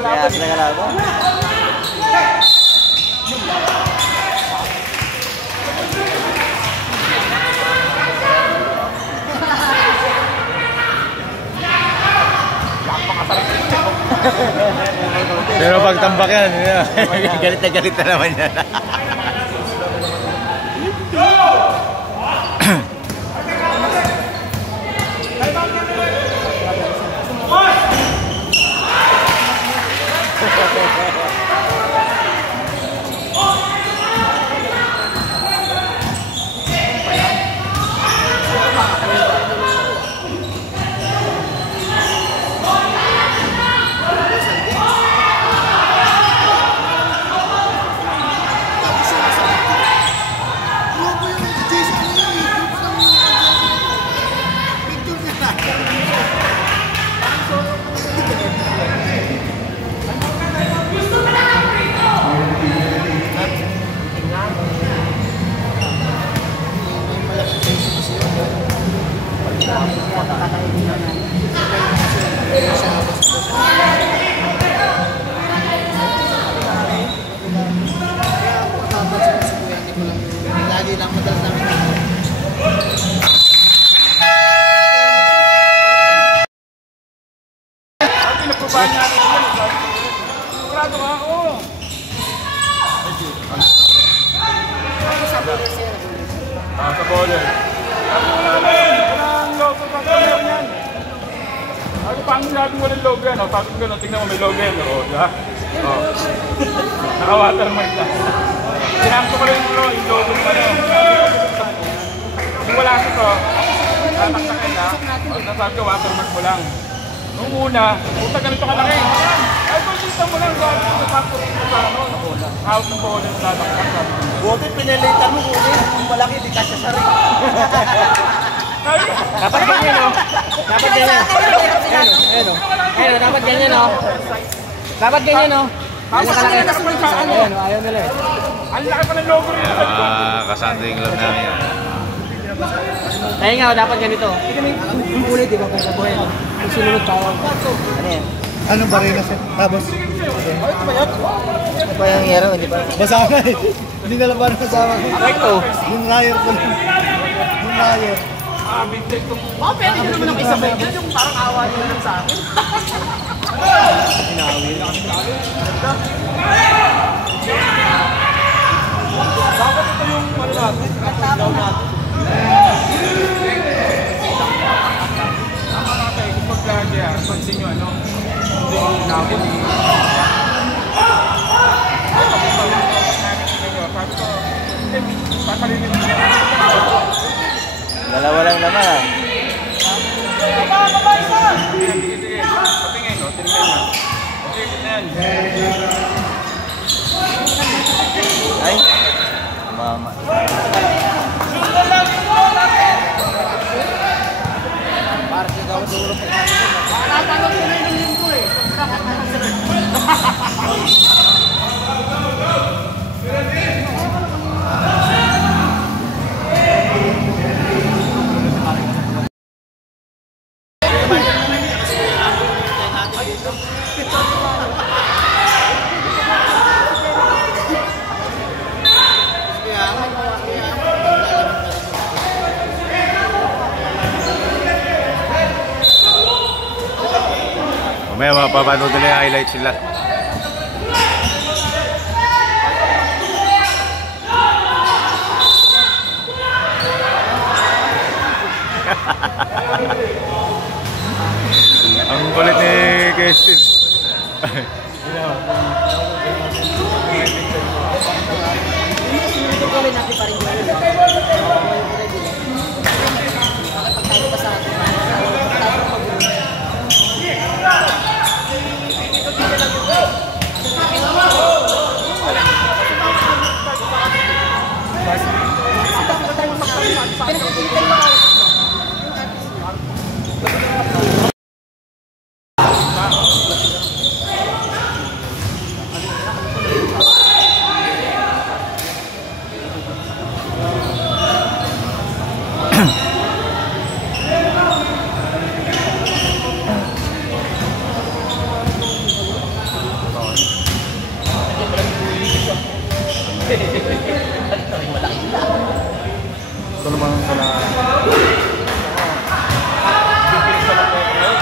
Kaya sila kalaban. Pero pag tambak yan, galit na naman yan. Lagi lang madalas namin. Pinagpubahan natin yan. Sigurado nga ako. Sa bowler. Walang logo pa meron yan. Ako pa ang sabi mo walang logo yan. Sabi ko gano'n, tingnan mo may logo yan. O, diba? Naka-watermark na. Sinamto ko lang yung logo ng ano. Kung wala ko to, tataktakin na. Nasabi ko, watermark mo lang. Nung una, puta ganito kalaki. Ay, kung dito mo lang, nasakto ko sa ano. Out ng bowler na tataktak. Buti pinalitan mo kunin. Kung malaki, di kasya sa rin. Dapat ganyan, no? Dapat ganyan. Ayun, dapat ganyan, no? Dapat ganyan, no? Tapos kalaki. Ayun, ayaw nila eh. Ang laki pa ng logo rin. Kasanding lang namin yan. Ayun nga, dapat ganito. Yung kulay, di ba? Kaya buhay, no? Yung sinunod pa ako. Ano yan? Anong barina siya? Tapos? Ano pa yung hero? Hindi pa. Basa na eh. Hindi na laban kasama ko. Recto. Yung ryer ko lang. Yung ryer. Big-tech itong... Oh, pwede nyo naman ang isabay dyan. Yung parang awa nyo lang sa akin. Sinawin. Bakit ito yung ano natin? Daw natin. Tama natin, kung pagkagi yan, pansin nyo ano, hindi yung namin eh. Sabi ko, papalitin mo. Dalawa lang naman, ah. Sige. Patingin, o, tinignan nyo. Okay, ganyan. Ay, mama. Parang ikaw dulo pa. Nakapanood ko na yung linggo eh. May mapapanood nila yung highlights sila. Ang kulit ni Kestin. Ito naman sa na... Bibilis sa mga ngayon.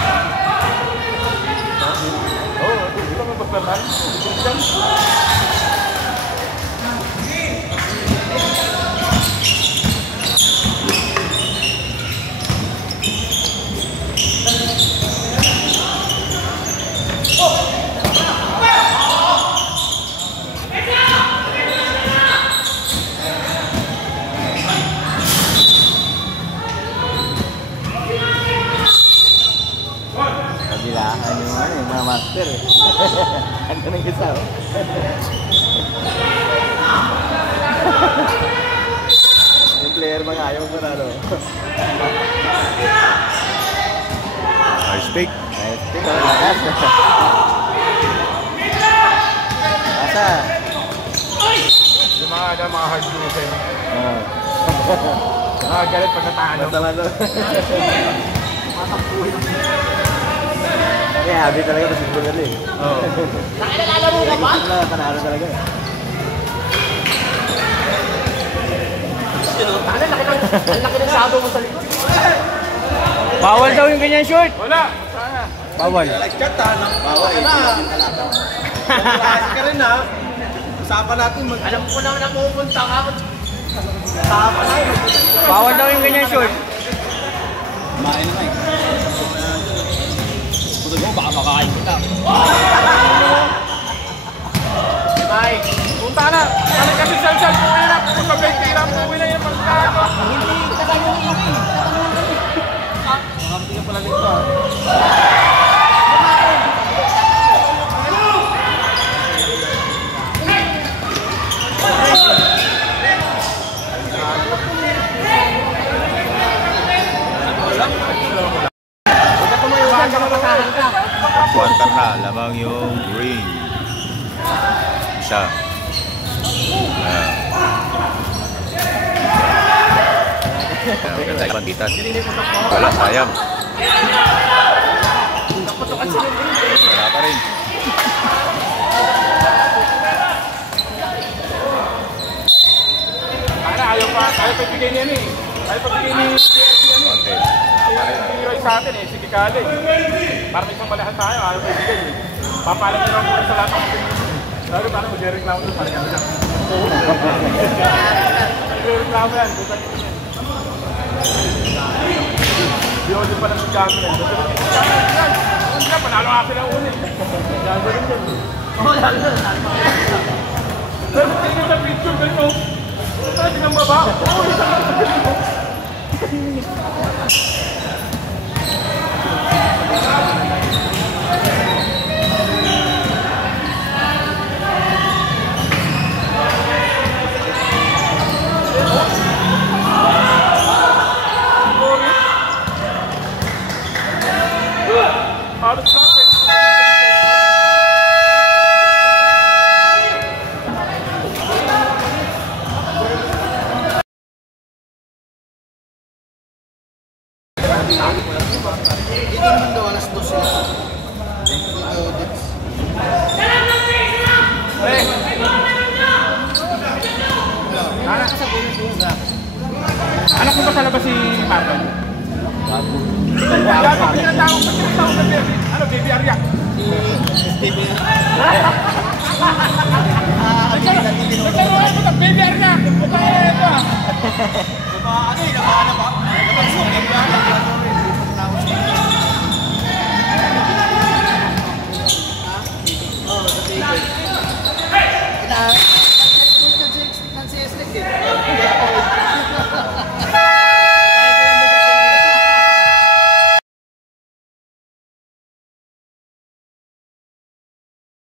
Oo, hindi ka magpapalaman. Bibilis yan. Kabilaan yung ano, yung mga master eh. Ano nang isa oh. Yung player mga ayaw mo na ano. Nice pick. Nice pick. Asa? Yung mga hard user. Mga galit pag natalo. Tama to. Kaya habi talaga basketball ka eh. Oo. Nakilala mo ka ba? Panalo talaga eh. Ang laki ng sabo mo sa likod. Bawal daw yung ganyan short. Wala! Sana! Bawal. Bawal na. Klase ka rin ha. Usapan natin Alam ko naman na pupunta ka. Bawal daw yung ganyan short. Kumain na eh. Putol mo, baka makakain kita. Mike. Punta na! Ano kasi sal-sal po na! Pagpapagtira po na yung pagkakato! Hindi, kasama yung ingin. Makapiti ka pala dito ha. Quarter na, lamang yung green. Isa. Maganda yung pantitan. Wala, sayang. Wala pa rin. Ayaw pagbigay niya eh. Ayaw pagbigay ni PRP yan eh. Okay. Ayaw sa atin eh, sindikal eh. Parang isang malahan tayo, ayaw pagbigay eh. Papalag nyo lang muna sa lahat ng pinili. Lalo parang mag-reklamo doon, parang kami lang. Mag-reklamo yan, bukan nyo yan. Di ako din pala ng gamit yan. Hindi na, panalo nga sila unin. Gagawin din yan. Oo, lalo na. Pero tingin sa picture, gano'n. Parang tingnan baba. Out of stock. Dito naman daw, alas 2 sila. Anak mo ba sa labas si Marlon? Gago, pinatawag sa baby. Ano, baby Arya? Nagkaroon mo ng baby Arya. Ito ah. Nakaano ba?